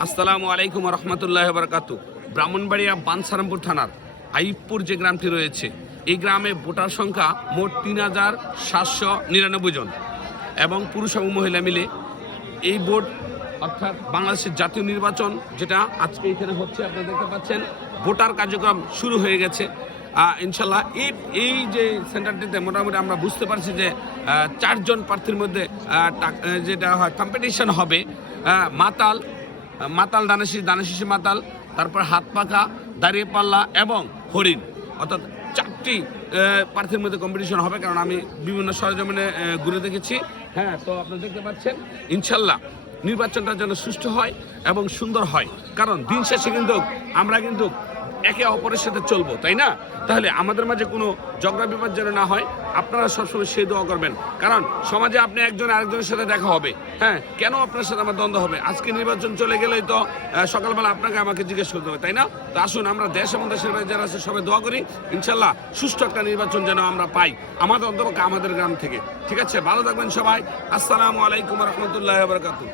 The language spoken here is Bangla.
আসসালামু আলাইকুম রহমতুল্লাহ বারকাতু। ব্রাহ্মণবাড়িয়া বানসারামপুর থানার আইবপুর যে গ্রামটি রয়েছে, এই গ্রামে ভোটার সংখ্যা মোট ৩,৭৯৯ জন এবং পুরুষ এবং মহিলা মিলে এই ভোট, অর্থাৎ বাংলাদেশের জাতীয় নির্বাচন যেটা আজকে এখানে হচ্ছে, আপনারা দেখতে পাচ্ছেন ভোটার কার্যক্রম শুরু হয়ে গেছে। ইনশাল্লাহ এই যে সেন্টারটিতে মোটামুটি আমরা বুঝতে পারছি যে 4 জন প্রার্থীর মধ্যে যেটা হয় কম্পিটিশন হবে। মাতাল দানাশিসি মাতাল, তারপর হাত পাখা, দাঁড়িয়ে পাল্লা এবং হরিণ, অর্থাৎ 4টি প্রার্থীর মধ্যে কম্পিটিশন হবে। কারণ আমি বিভিন্ন সরজমিনে ঘুরে দেখেছি। হ্যাঁ, তো আপনারা দেখতে পাচ্ছেন ইনশাল্লাহ নির্বাচনটা যেন সুষ্ঠু হয় এবং সুন্দর হয়। কারণ দিন শেষে কিন্তু আমরা কিন্তু একে অপরের সাথে চলবো, তাই না? তাহলে আমাদের মাঝে কোনো ঝগড়া বিবাদ যেন না হয়, আপনারা সবসময় সেই দোয়া করবেন। কারণ সমাজে আপনি একজন আরেকজনের সাথে দেখা হবে, হ্যাঁ, কেন আপনার সাথে আমার দ্বন্দ্ব হবে? আজকে নির্বাচন চলে গেলেই তো সকালবেলা আপনাকে আমাকে জিজ্ঞেস করতে হবে, তাই না? তো আসুন আমরা দেশ এবং দেশের বাইরে যারা আছে সবাই দোয়া করি ইনশাল্লাহ সুষ্ঠু একটা নির্বাচন যেন আমরা পাই, আমাদের অন্তপক্ষে আমাদের গ্রাম থেকে। ঠিক আছে, ভালো থাকবেন সবাই। আসসালামু আলাইকুম রহমতুল্লাহ বারকাতুহু।